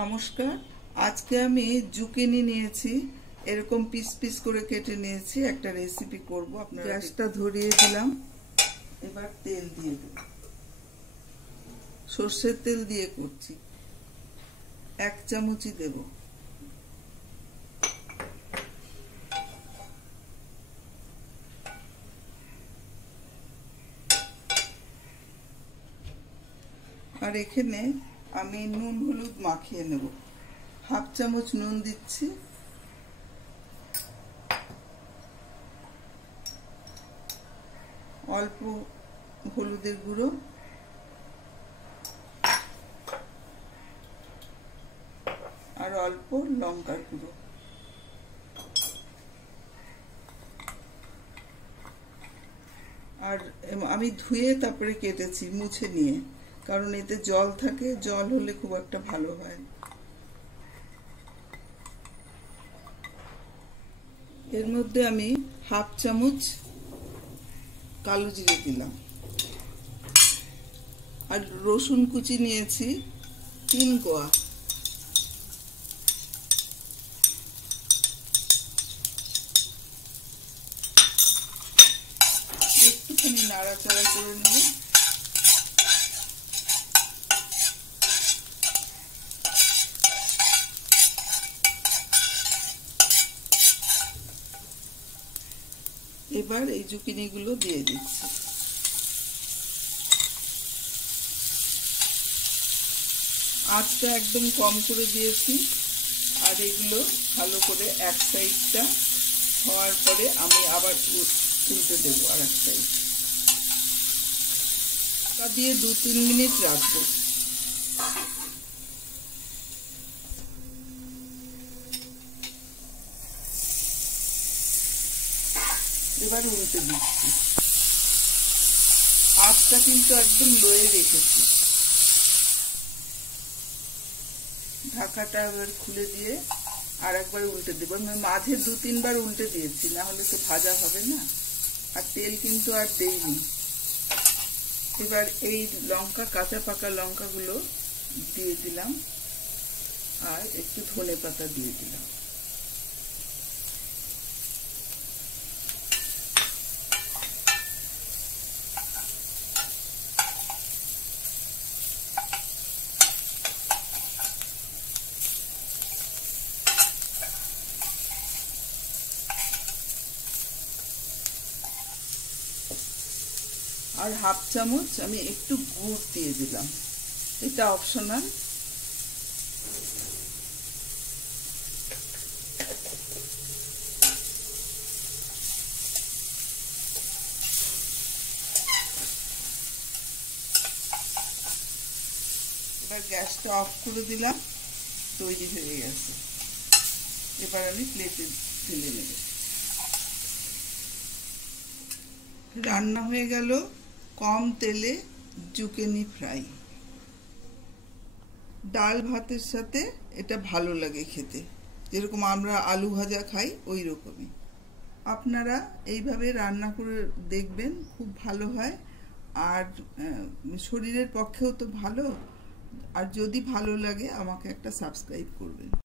নমস্কার। আজকে আমি জুকিনি নিয়েছি, এরকম পিস পিস করে কেটে নিয়েছি, একটা রেসিপি করব। আপনারা গ্যাসটা ধরিয়ে দিলাম, এবার তেল দিয়ে দেব। সর্ষের তেল দিয়ে করছি, 1 চামচই দেব। আর এখানে আমি নুন হলুদ মাখিয়ে নেব। 1/2 চামচ নুন দিচ্ছি, অল্প হলুদের গুঁড়ো, আর অল্প লঙ্কার গুঁড়ো। আর আমি ধুয়ে তারপরে কেটেছি, মুছে নিয়ে, কারণ এতে জল থাকে, জল হলে খুব একটা ভালো হয়। এর মধ্যে আমি 1/2 চামচ কালো জিরে দিলাম, আর রসুন কুচি নিয়েছি 3 কোয়া। একটুখানি নাড়াচাড়া করে নেব। এবার এই জুকিনিগুলো দিয়ে দিচ্ছি। আঁচটা একদম কম করে দিয়েছি। আর এগুলো ভালো করে এক সাইডটা হওয়ার পরে আমি আবার উল্টে দেবো আর এক সাইড। তা দিয়ে 2-3 মিনিট রাখবো। এবার উল্টে দিচ্ছি। আঁচটা কিন্তু একদম লোয়ে রেখেছি। ঢাকাটা এবার খুলে দিয়ে আর একবার উল্টে দেবো। আমি মাঝে 2-3 বার উল্টে দিয়েছি, না হলে তো ভাজা হবে না। আর তেল কিন্তু আর দেইনি। এবার এই কাঁচা পাকা লঙ্কাগুলো দিয়ে দিলাম, আর একটু ধনেপাতা দিয়ে দিলাম। আর 1/2 চামচ আমি একটু গুড় দিয়ে দিলাম, এটা অপশনাল। এবার গ্যাসটা অফ করে দিলাম, তৈরি হয়ে গেছে। এবার আমি প্লেটে ঢেলে নেব। রান্না হয়ে গেল কম তেলে জুকিনি ফ্রাই। ডাল ভাতের সাথে এটা ভালো লাগে খেতে, যেরকম আমরা আলু ভাজা খাই ওই রকমই। আপনারা এইভাবে রান্না করে দেখবেন, খুব ভালো হয়। আর শরীরের পক্ষেও তো ভালো। আর যদি ভালো লাগে আমাকে একটা সাবস্ক্রাইব করবেন।